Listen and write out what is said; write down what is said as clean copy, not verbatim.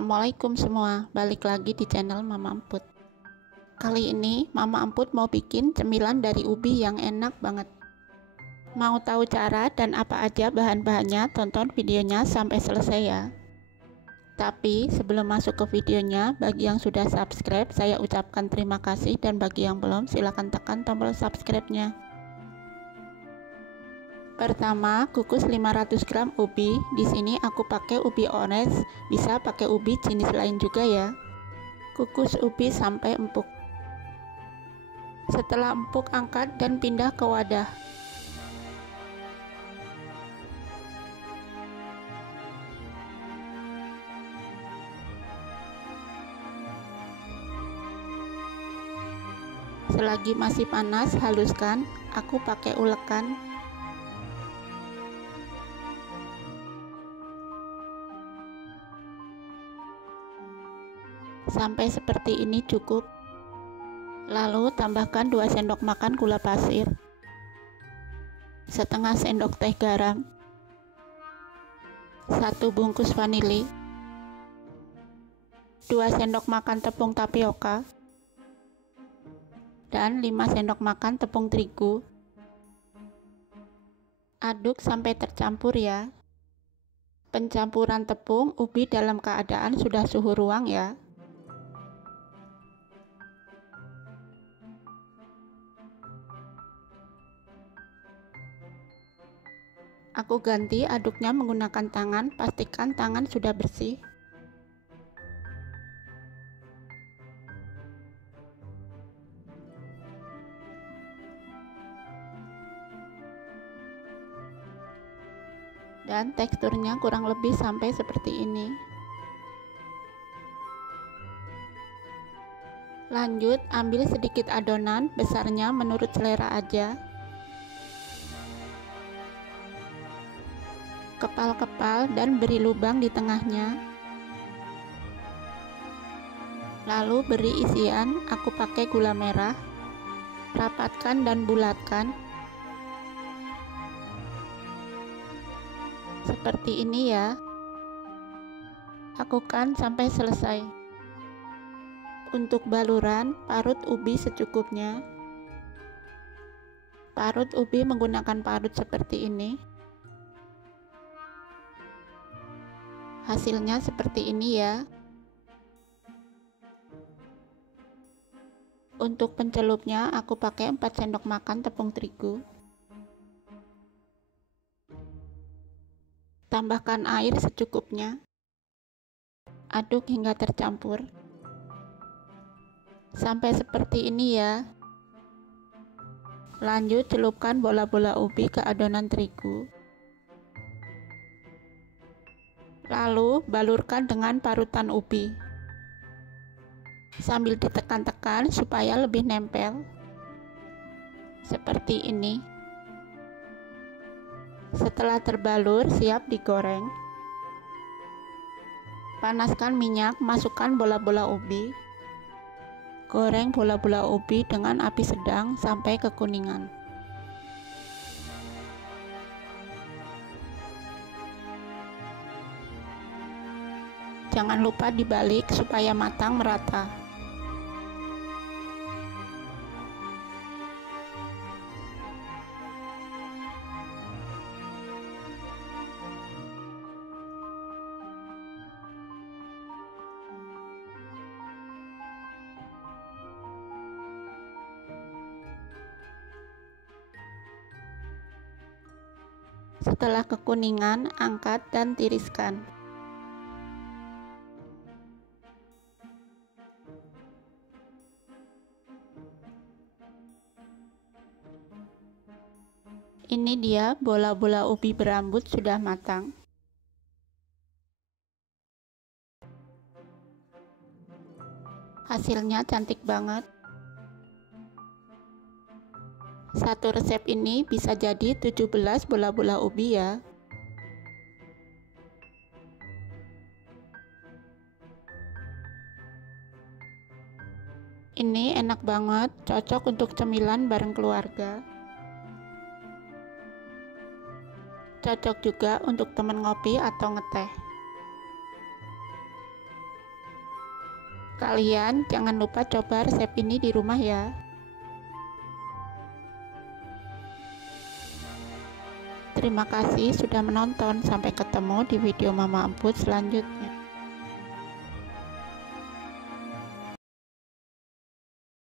Assalamualaikum semua, balik lagi di channel Mama Emput. Kali ini Mama Emput mau bikin cemilan dari ubi yang enak banget. Mau tahu cara dan apa aja bahan-bahannya, tonton videonya sampai selesai ya. Tapi sebelum masuk ke videonya, bagi yang sudah subscribe saya ucapkan terima kasih, dan bagi yang belum silahkan tekan tombol subscribe-nya. Pertama, kukus 500 gram ubi. Di sini aku pakai ubi orange, bisa pakai ubi jenis lain juga ya. Kukus ubi sampai empuk. Setelah empuk, angkat dan pindah ke wadah. Selagi masih panas, haluskan. Aku pakai ulekan. Sampai seperti ini cukup. Lalu tambahkan 2 sendok makan gula pasir, setengah sendok teh garam, 1 bungkus vanili, 2 sendok makan tepung tapioka, dan 5 sendok makan tepung terigu. Aduk sampai tercampur ya. Pencampuran tepung ubi dalam keadaan sudah suhu ruang ya. Aku ganti aduknya menggunakan tangan, pastikan tangan sudah bersih. Dan teksturnya kurang lebih sampai seperti ini. Lanjut, ambil sedikit adonan, besarnya menurut selera aja. Kepal-kepal dan beri lubang di tengahnya. Lalu beri isian, aku pakai gula merah. Rapatkan dan bulatkan. Seperti ini ya. Lakukan sampai selesai. Untuk baluran, parut ubi secukupnya. Parut ubi menggunakan parut seperti ini. Hasilnya seperti ini ya. Untuk pencelupnya aku pakai 4 sendok makan tepung terigu. Tambahkan air secukupnya. Aduk hingga tercampur. Sampai seperti ini ya. Lanjut, celupkan bola-bola ubi ke adonan terigu. Lalu balurkan dengan parutan ubi. Sambil ditekan-tekan supaya lebih nempel. Seperti ini. Setelah terbalur, siap digoreng. Panaskan minyak, masukkan bola-bola ubi. Goreng bola-bola ubi dengan api sedang sampai kekuningan. Jangan lupa dibalik supaya matang merata. Setelah kekuningan, angkat dan tiriskan. Ini dia bola-bola ubi berambut sudah matang. Hasilnya cantik banget. Satu resep ini bisa jadi 17 bola-bola ubi ya. Ini enak banget, cocok untuk cemilan bareng keluarga. Cocok juga untuk temen ngopi atau ngeteh. Kalian jangan lupa coba resep ini di rumah ya. Terima kasih sudah menonton. Sampai ketemu di video Mama Emput selanjutnya.